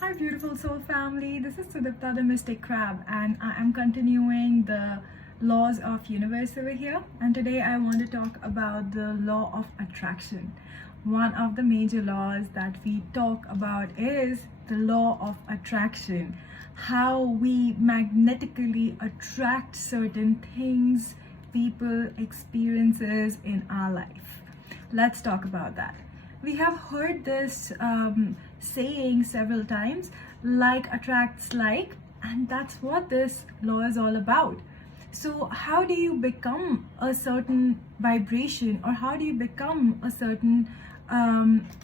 Hi, beautiful soul family. This is Sudipta, the Mystic Crab, and I am continuing the laws of universe over here. And today I want to talk about the law of attraction. One of the major laws that we talk about is the law of attraction. How we magnetically attract certain things, people, experiences in our life. Let's talk about that. We have heard this saying several times, like attracts like, and that's what this law is all about. So how do you become a certain vibration, or how do you become a certain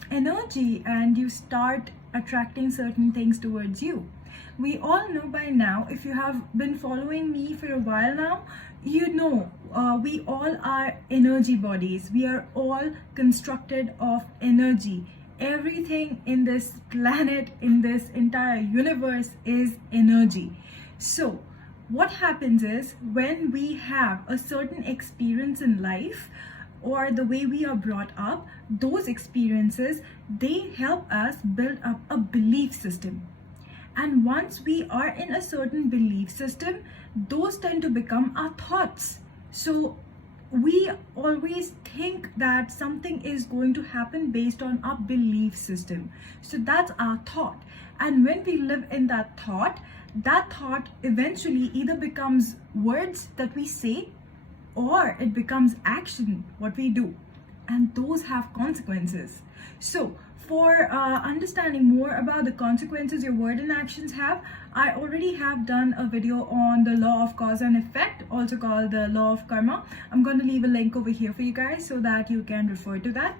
energy, and you start attracting certain things towards you? We all know by now, if you have been following me for a while now, you know we all are energy bodies. We are all constructed of energy. Everything in this planet, in this entire universe, is energy. So what happens is, when we have a certain experience in life, or the way we are brought up, those experiences, they help us build up a belief system. And once we are in a certain belief system, those tend to become our thoughts. So we always think that something is going to happen based on our belief system. So that's our thought. And when we live in that thought eventually either becomes words that we say, or it becomes action, what we do. And those have consequences. So for understanding more about the consequences your word and actions have, I already have done a video on the law of cause and effect, also called the law of karma. I'm going to leave a link over here for you guys so that you can refer to that.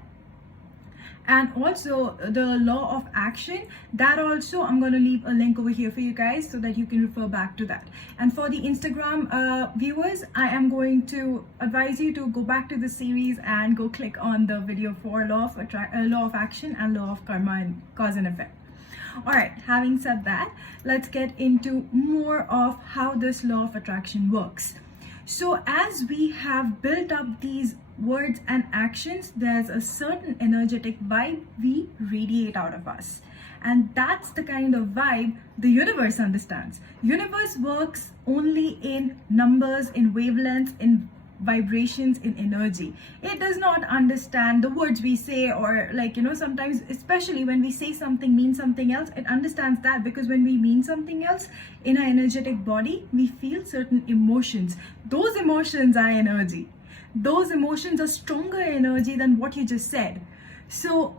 And also the law of action, that also I'm going to leave a link over here for you guys so that you can refer back to that. And for the Instagram viewers, I am going to advise you to go back to the series and go click on the video for law of action and law of karma and cause and effect. All right, having said that, let's get into more of how this law of attraction works. So as we have built up these words and actions, there's a certain energetic vibe we radiate out of us. And that's the kind of vibe the universe understands. Universe works only in numbers, in wavelengths, in vibrations, in energy. It does not understand the words we say, or sometimes, especially when we say something means something else, it understands that, because when we mean something else in our energetic body, we feel certain emotions. Those emotions are energy. Those emotions are stronger energy than what you just said. So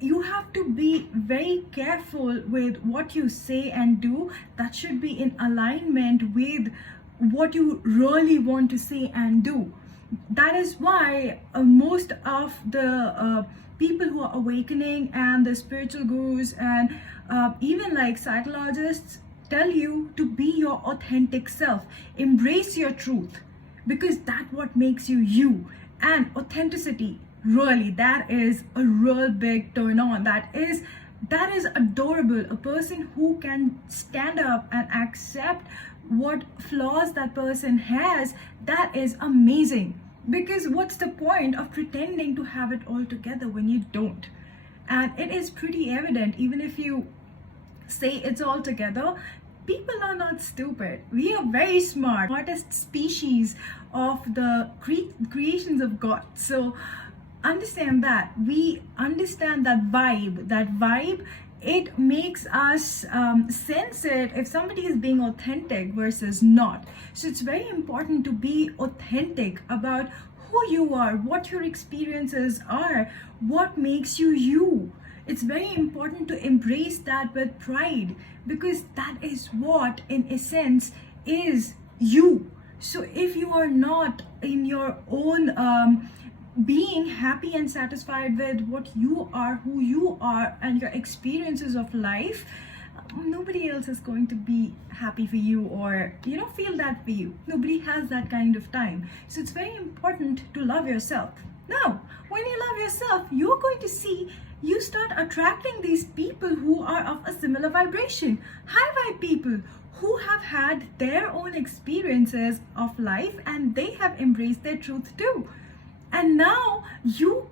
you have to be very careful with what you say and do. That should be in alignment with what you really want to say and do. That is why most of the people who are awakening, and the spiritual gurus, and even like psychologists, tell you to be your authentic self. Embrace your truth, because that's what makes you you. And authenticity, really, that is a real big turn on. That is adorable. A person who can stand up and accept what flaws that person has, that is amazing. Because what's the point of pretending to have it all together when you don't? And it is pretty evident, even if you say it's all together, people are not stupid. We are very smart, smartest species of the creations of God. So understand that. We understand that vibe, it makes us sense it if somebody is being authentic versus not. So it's very important to be authentic about who you are, what your experiences are, what makes you you. It's very important to embrace that with pride, because that is what, in essence, is you. So if you are not in your own being happy and satisfied with what you are, who you are, and your experiences of life, nobody else is going to be happy for you, or feel that for you. Nobody has that kind of time. So it's very important to love yourself. Now, when you love yourself, you're going to see you start attracting these people who are of a similar vibration. High vibe people who have had their own experiences of life, and they have embraced their truth too. And now you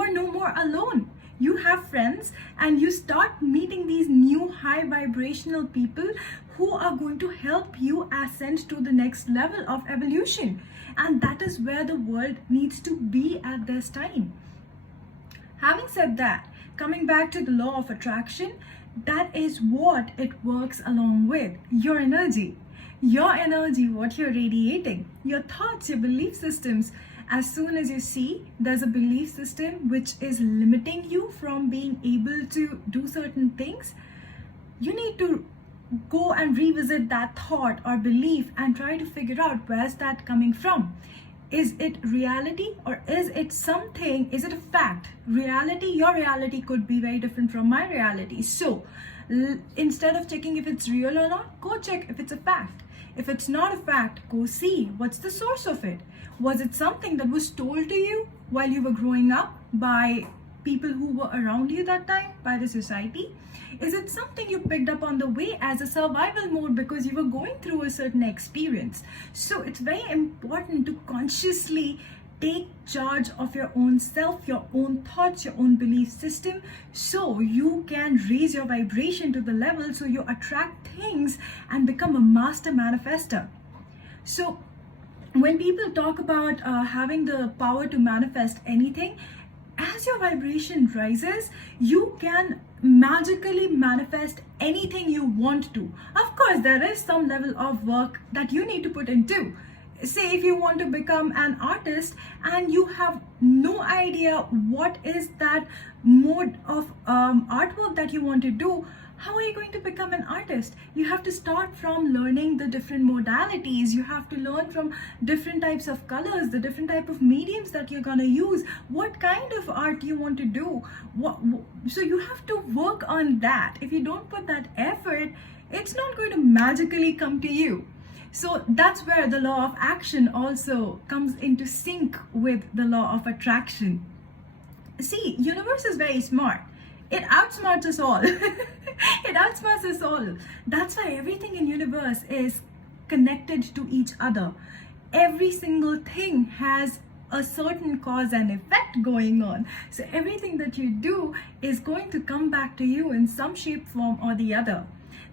are no more alone. You have friends, and you start meeting these new high high vibrational people who are going to help you ascend to the next level of evolution. And that is where the world needs to be at this time. Having said that, coming back to the law of attraction, that is what it works along with your energy. Your energy, what you're radiating, your thoughts, your belief systems. As soon as you see there's a belief system which is limiting you from being able to do certain things, you need to go and revisit that thought or belief and try to figure out where's that coming from. Is it reality or is it something, is it a fact? Reality, your reality could be very different from my reality. So instead of checking if it's real or not, go check if it's a fact. If it's not a fact, go see what's the source of it. Was it something that was told to you while you were growing up by people who were around you that time, by the society? Is it something you picked up on the way as a survival mode because you were going through a certain experience? So it's very important to consciously take charge of your own self, your own thoughts, your own belief system, so you can raise your vibration to the level so you attract things and become a master manifester. So when people talk about having the power to manifest anything, as your vibration rises, you can magically manifest anything you want to. Of course, there is some level of work that you need to put into. Say if you want to become an artist and you have no idea what is that mode of artwork that you want to do, how are you going to become an artist? You have to start from learning the different modalities. You have to learn from different types of colors, the different type of mediums that you're going to use, what kind of art you want to do. So you have to work on that. If you don't put that effort, it's not going to magically come to you. So that's where the law of action also comes into sync with the law of attraction. See, universe is very smart. It outsmarts us all. It outsmarts us all. That's why everything in universe is connected to each other. Every single thing has a certain cause and effect going on. So everything that you do is going to come back to you in some shape, form or the other.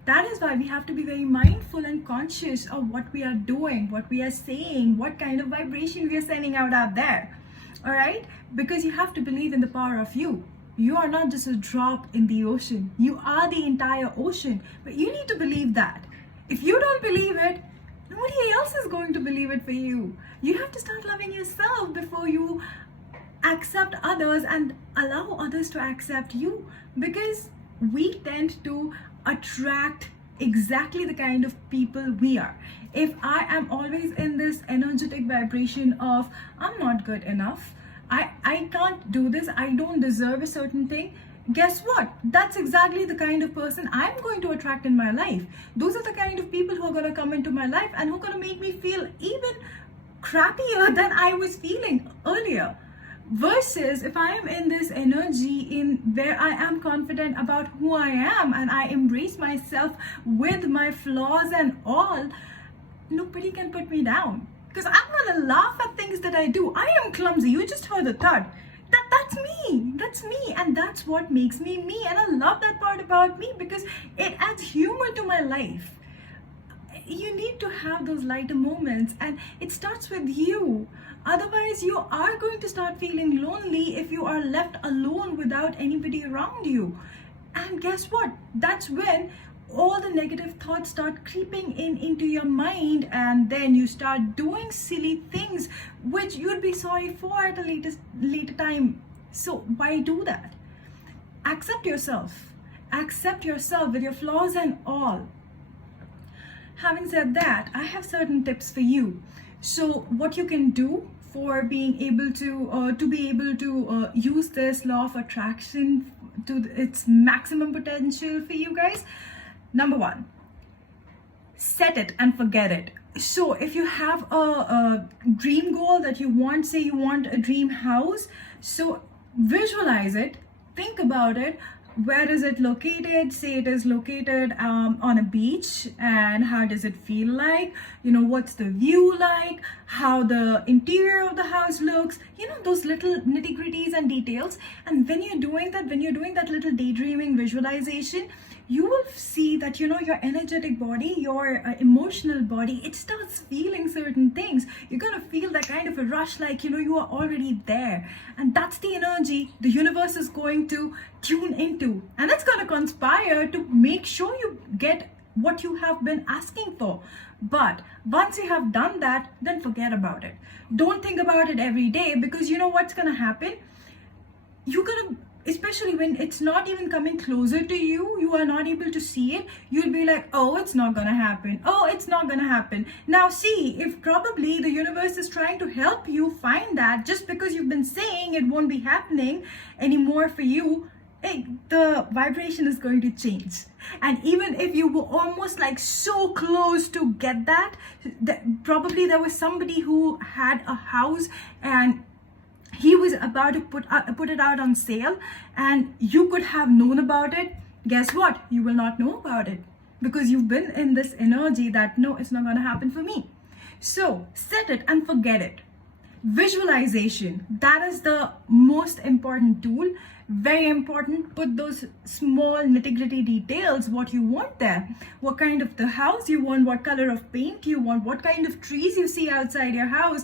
That is why we have to be very mindful and conscious of what we are doing, what we are saying, what kind of vibration we are sending out there. All right? Because you have to believe in the power of you. You are not just a drop in the ocean. You are the entire ocean. But you need to believe that. If you don't believe it, nobody else is going to believe it for you. You have to start loving yourself before you accept others and allow others to accept you. Because we tend to attract exactly the kind of people we are. If I am always in this energetic vibration of I'm not good enough, I can't do this, I don't deserve a certain thing, guess what? That's exactly the kind of person I'm going to attract in my life. Those are the kind of people who are going to come into my life and who are going to make me feel even crappier than I was feeling earlier. Versus if I am in this energy in where I am confident about who I am and I embrace myself with my flaws and all, nobody can put me down. Because I'm gonna laugh at things that I do. I am clumsy. You just heard the thud. That's me. That's me. And that's what makes me me. And I love that part about me because it adds humor to my life. You need to have those lighter moments and it starts with you. Otherwise, you are going to start feeling lonely if you are left alone without anybody around you. And guess what? That's when all the negative thoughts start creeping into your mind and then you start doing silly things which you'd be sorry for at a later time. So why do that? Accept yourself. Accept yourself with your flaws and all. Having said that, I have certain tips for you. So what you can do for being able to use this law of attraction to its maximum potential for you guys. Number one, set it and forget it. So if you have a dream goal that you want, say you want a dream house, so visualize it, think about it. Where is it located? Say it is located on a beach, and how does it feel like? You know, what's the view like? How the interior of the house looks? You know, those little nitty-gritties and details. And when you're doing that little daydreaming visualization, you will see that, your energetic body, your emotional body, it starts feeling certain things. You're going to feel that kind of a rush, like, you are already there. And that's the energy the universe is going to tune into. And it's going to conspire to make sure you get what you have been asking for. But once you have done that, then forget about it. Don't think about it every day, because you know what's going to happen? You're going to, especially when it's not even coming closer to you, you are not able to see it, you'll be like, oh, it's not gonna happen, oh, it's not gonna happen. Now see, if probably the universe is trying to help you find that, just because you've been saying it won't be happening anymore for you, the vibration is going to change. And even if you were almost like so close to get that probably there was somebody who had a house and he was about to put it out on sale, and you could have known about it. Guess what? You will not know about it, because you've been in this energy that, no, it's not going to happen for me. So set it and forget it. Visualization, that is the most important tool. Very important. Put those small nitty-gritty details, what you want there, what kind of the house you want, what color of paint you want, what kind of trees you see outside your house,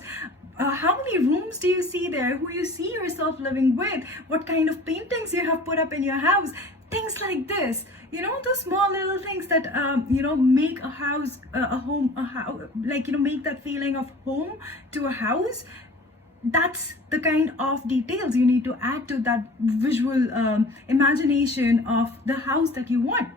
how many rooms do you see there, who you see yourself living with, what kind of paintings you have put up in your house, things like this. Those small little things that make a house a home, a house, like, make that feeling of home to a house. That's the kind of details you need to add to that visual imagination of the house that you want.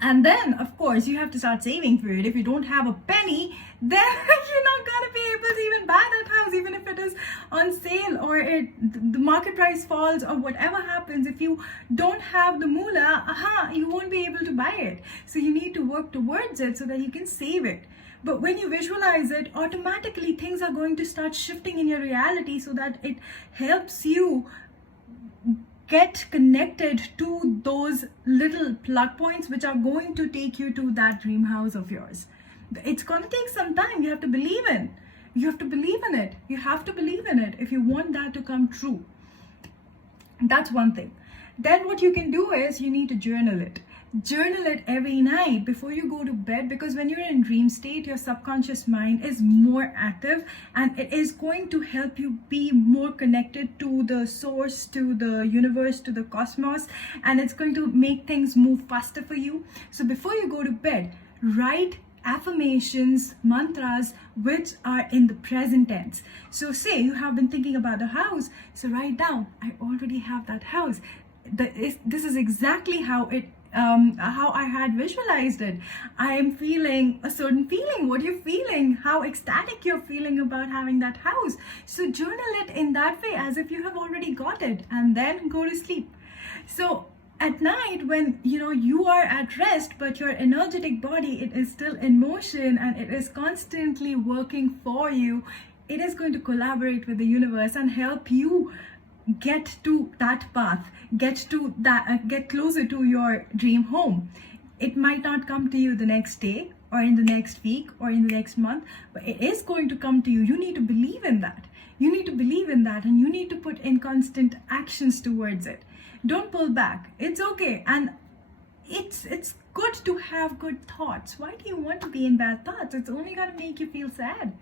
And then, of course, you have to start saving for it. If you don't have a penny, then you're not going to be able to even buy that house, even if it is on sale or the market price falls or whatever happens. If you don't have the moolah, you won't be able to buy it. So you need to work towards it so that you can save it. But when you visualize it, automatically things are going to start shifting in your reality, so that it helps you get connected to those little plug points which are going to take you to that dream house of yours. It's going to take some time. You have to believe in. You have to believe in it. You have to believe in it if you want that to come true. That's one thing. Then what you can do is you need to journal it. Journal it every night before you go to bed, because when you're in dream state, your subconscious mind is more active, and it is going to help you be more connected to the source, to the universe, to the cosmos, and it's going to make things move faster for you. So before you go to bed, write affirmations, mantras which are in the present tense. So say you have been thinking about the house, so write down, I already have that house. This is exactly how I had visualized it. I am feeling a certain feeling. What you're feeling, how ecstatic you're feeling about having that house. So journal it in that way, as if you have already got it, and then go to sleep. So at night, when you are at rest, but your energetic body, it is still in motion and it is constantly working for you, it is going to collaborate with the universe and help you get to that path, get closer to your dream home. It might not come to you the next day or in the next week or in the next month, but it is going to come to you. You need to believe in that. You need to believe in that, and you need to put in constant actions towards it. Don't pull back. It's okay. And it's good to have good thoughts. Why do you want to be in bad thoughts? It's only going to make you feel sad.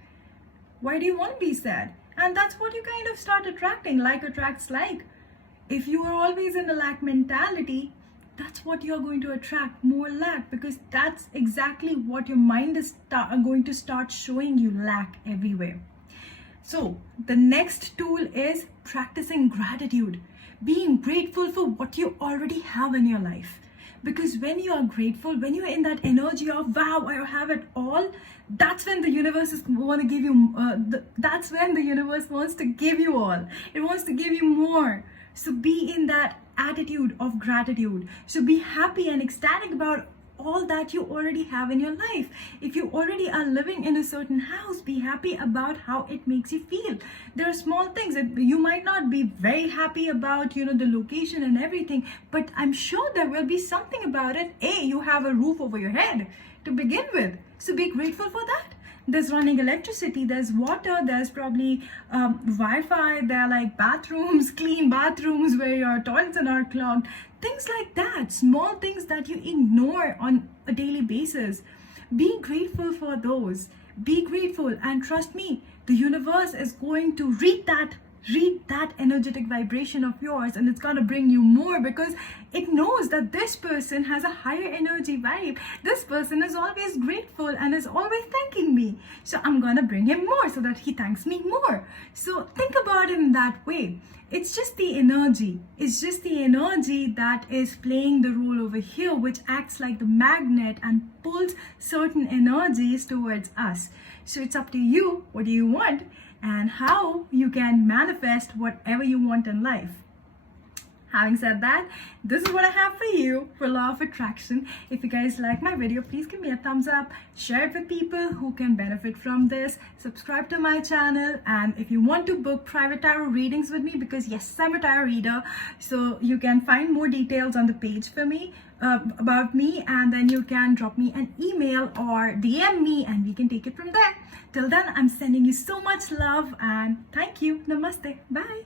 Why do you want to be sad? And that's what you kind of start attracting. Like attracts like. If you are always in a lack mentality, that's what you're going to attract, more lack, because that's exactly what your mind is going to start showing you, lack everywhere. So the next tool is practicing gratitude, being grateful for what you already have in your life. Because when you are grateful, when you're in that energy of, wow, I have it all, that's when the universe is want to give you, that's when the universe wants to give you all. It wants to give you more. So be in that attitude of gratitude. So be happy and ecstatic about all that you already have in your life. If you already are living in a certain house, be happy about how it makes you feel. There are small things that you might not be very happy about, the location and everything, but I'm sure there will be something about it. You have a roof over your head to begin with. So be grateful for that. There's running electricity, there's water, there's probably Wi-Fi, there are like bathrooms, clean bathrooms where your toilets are not clogged. things like that, small things that you ignore on a daily basis. Be grateful for those. Be grateful, and trust me, the universe is going to read that energetic vibration of yours, and it's going to bring you more, because it knows that this person has a higher energy vibe. This person is always grateful and is always thanking me, so I'm going to bring him more so that he thanks me more. So think about it in that way. It's just the energy. It's just the energy that is playing the role over here, which acts like the magnet and pulls certain energies towards us. So it's up to you. What do you want? And how you can manifest whatever you want in life. Having said that, this is what I have for you for law of attraction. If you guys like my video, please give me a thumbs up, share it with people who can benefit from this, subscribe to my channel, and if you want to book private tarot readings with me, because yes, I'm a tarot reader, so you can find more details on the page for me, about me, and then you can drop me an email or DM me and we can take it from there. Till then, I'm sending you so much love and thank you. Namaste. Bye.